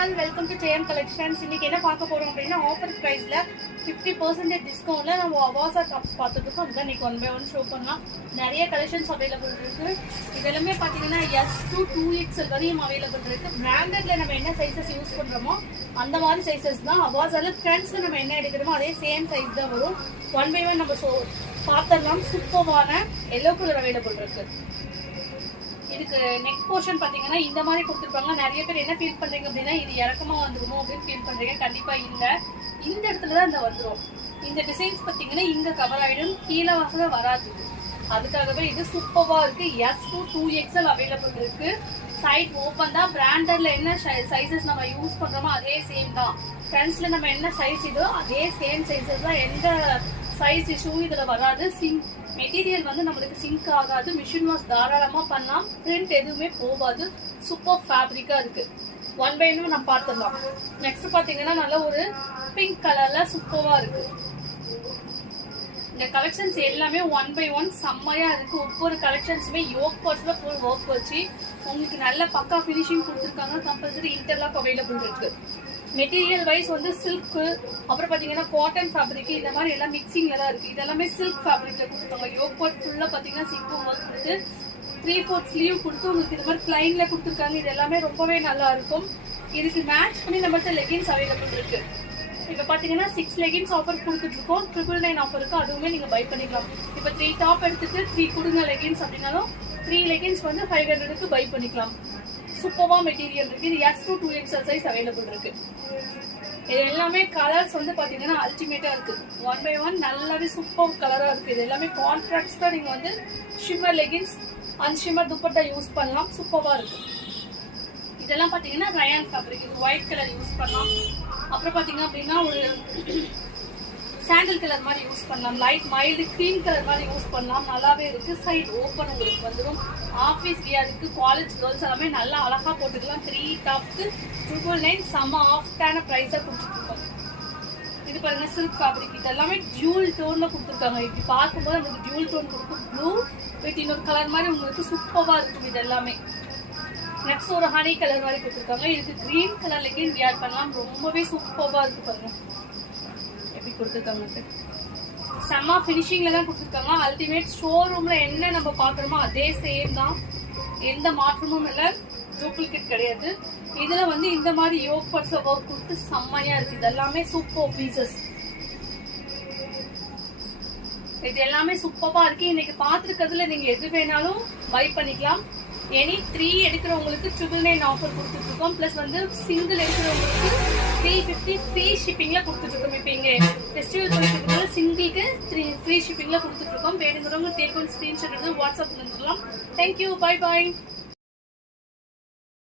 all, welcome to JM Collections. இன்னைக்கு என்ன பார்க்க போறோம் அப்படினா ஆஃபர் பிரைஸ்ல 50% டிஸ்கவுண்ட்ல நம்ம அவாசா டாப்ஸ் பார்த்துட்டு இருக்கோம். இன்னைக்கு 1 by 1 ஷோ பண்ணலாம். நிறைய கலெக்ஷன்ஸ் அவேலபிள் இருக்கு. இதெல்லாம் பாத்தீங்கன்னா S to 2XL வரையும் அவேலபிள் இருக்கு. பிராண்டட்ல நம்ம என்ன சைஸஸ் யூஸ் பண்றோமோ அந்த மாதிரி சைஸஸ் தான். அவாசால ட்ரெண்ட்ஸ்ல நம்ம என்ன எடுக்கிறோமோ அதே சேம் சைஸ் தான் வரும். 1 by 1 நம்ம பார்த்தறலாம். சூப்பரான yellow கலர் அவேலபிள் இருக்கு. இதுக்கு நெக் போர்ஷன் பாத்தீங்கன்னா இந்த மாதிரி கொடுத்துருப்பாங்க. நிறைய பேர் என்ன ஃபீல் பண்றீங்க அப்படின்னா இது இறக்கமா வந்துருமோ அப்படின்னு ஃபீல் பண்றீங்க. கண்டிப்பா இல்ல, இந்த இடத்துல தான் இந்த வந்துடும். இந்த டிசைன்ஸ் பாத்தீங்கன்னா இங்க கவர் ஆயிடும், கீழே வாசல வராது. அதுக்காகவே இது சூப்பரா இருக்கு. S to 2XL அவைலபிள் இருக்கு. சைட் ஓப்பன் தான். பிராண்டட்ல என்ன சைஸஸ் நம்ம யூஸ் பண்றோமோ அதே சேம் தான். ட்ரெண்ட்ஸ்ல நம்ம என்ன சைஸ் இதோ அதே சேம் சைஸஸ் தான். எந்த சைஸ் இஷ்யூ இதுல வராது. மெட்டீரியல் வந்து நம்மளுக்கு சிங்க் ஆகாது. மிஷின் வாஷ் தாராளமா பண்ணலாம். பிரிண்ட் எதுவுமே போகாது. சூப்பர் ஃபேப்ரிக்கா இருக்கு. 1 by 1 நம்ம பார்த்துடலாம். நெக்ஸ்ட் பாத்தீங்கன்னா நல்ல ஒரு பிங்க் கலர்ல சூப்பரா இருக்கு. இந்த கலெக்ஷன்ஸ் எல்லாமே 1 by 1 செம்மையா இருக்கு. ஒவ்வொரு கலெக்ஷன்ஸுமே யோக் பார்ட்ஸ்ல ஃபுல் ஒர்க் வச்சு உங்களுக்கு நல்ல பக்கா ஃபினிஷிங் கொடுத்துருக்காங்க. கம்பல்சரி இன்டர்லாக் அவைலபிள் இருக்கு. மெட்டீரியல் வைஸ் வந்து சில்க், அப்புறம் பாத்தீங்கன்னா காட்டன் ஃபேப்ரிக், இந்த மாதிரி எல்லாம் மிக்சிங்ல தான் இருக்கு. இதெல்லாமே சில்க் ஃபேப்ரிக்ல கொடுத்துருக்காங்க. யோக் பார்ட் ஃபுல்லா பாத்தீங்கன்னா சில்க் ஒர்க் கொடுத்து 3/4 ஸ்லீவ் கொடுத்து உங்களுக்கு இது மாதிரி பிளைன்ல கொடுத்துருக்காங்க. இது எல்லாமே ரொம்பவே நல்லா இருக்கும். இதுக்கு மேட்ச் பண்ணி நம்மகிட்ட லெகின்ஸ் அவைலபிள் இருக்கு. இப்ப பாத்தீங்கன்னா 6 லெகின்ஸ் ஆஃபர் கொடுத்துட்டு இருக்கோம். 999 ஆஃபர் இருக்கு. அதுவுமே நீங்க பை பண்ணிக்கலாம். இப்ப 3 டாப் எடுத்துட்டு 3 கொடுங்க லெகின்ஸ் அப்படின்னாலும் 3 லெகின்ஸ் வந்து 500க்கு பை பண்ணிக்கலாம். சூப்பரா மெட்டீரியல் இருக்கு. இது S to 2XL size available இருக்கு. இது எல்லாமே கலர்ஸ் வந்து பாத்தீங்கன்னா அல்டிமேட்டா இருக்கு. 1 by 1 நல்லாவே சூப்பர் கலரா இருக்கு. இது எல்லாமே கான்ட்ராக்ட்ஸ் தான். நீங்க வந்து shimmer leggings and shimmer dupatta use பண்ணலாம். சூப்பரா இருக்கு. இதெல்லாம் பாத்தீங்கன்னா ரயான் ஃபேப்ரிக். இது ஒயிட் கலர் யூஸ் பண்ணலாம். அப்புறம் பாத்தீங்க அப்படின்னா ஒரு சாண்டல் கலர் மாதிரி யூஸ் பண்ணலாம். லைட் மைல்டு கிரீம் கலர் மாதிரி யூஸ் பண்ணலாம். நல்லாவே இருக்கு. சைட் ஓப்பன் உங்களுக்கு வந்துடும். ஆஃபீஸ் வியருக்கு காலேஜ் கேர்ள்ஸ் எல்லாமே நல்லா அழகா போட்டுக்கலாம். 3 டாப்க்கு 999 செம்ம ஆஃப்டான பிரைஸா கொடுத்துருக்கோம். இது பாருங்க சில்க் ஃபேப்ரிக். இது எல்லாமே டியூல் டோன்ல கொடுத்துருக்காங்க. இப்படி பார்க்கும்போது உங்களுக்கு டியூல் டோன் கொடுக்கும். ப்ளூ வித் இன்னொரு கலர் மாதிரி உங்களுக்கு சூப்பரா இருக்கும். இது எல்லாமே நெக்ஸ்ட் ஒரு ஹனி கலர் மாதிரி கொடுத்துருக்காங்க. இதுக்கு கிரீன் கலர் லெகின் வியர் பண்ணலாம். ரொம்பவே சூப்பரா இருக்கு. பாருங்க எப்படி கொடுத்துருக்காங்க. செம்ம ஃபினிஷிங்ல தான் கொடுத்துருக்காங்க. அல்டிமேட் ஷோரூம்ல என்ன நம்ம பாக்குறோமோ அதே சேம் தான். எந்த மாற்றமும் இல்ல. டூப்ளிகேட் கிடையாது. இதுல வந்து இந்த மாதிரி யோக் பார்ட்ஸ்ல ஒர்க் கொடுத்து செம்மையா இருக்கு. இது எல்லாமே சூப்பர் பீசஸ். இது எல்லாமே சூப்பரா இருக்கு. இன்னைக்கு பாத்துருக்கிறதுல நீங்க எது வேணாலும் பை பண்ணிக்கலாம். எனி 3 எடுக்கிறவங்களுக்கு 999 ஆஃபர் கொடுத்துட்டு இருக்கோம். பிளஸ் வந்து சிங்கிள் எடுக்கிறவங்களுக்கு 350 ஃப்ரீ ஷிப்பிங்ல கொடுத்துட்டு இருக்கோம். இப்ப இங்க ஃபெஸ்டிவல் போயிட்டு சிங்கிளுக்கு ஃப்ரீ ஷிப்பிங்ல கொடுத்துட்டு இருக்கோம். வேணுங்கிறவங்க டேக் ஒன் ஸ்கிரீன்ஷாட் எடுத்து வாட்ஸ்அப்ல இருந்துக்கலாம். Thank you, bye bye.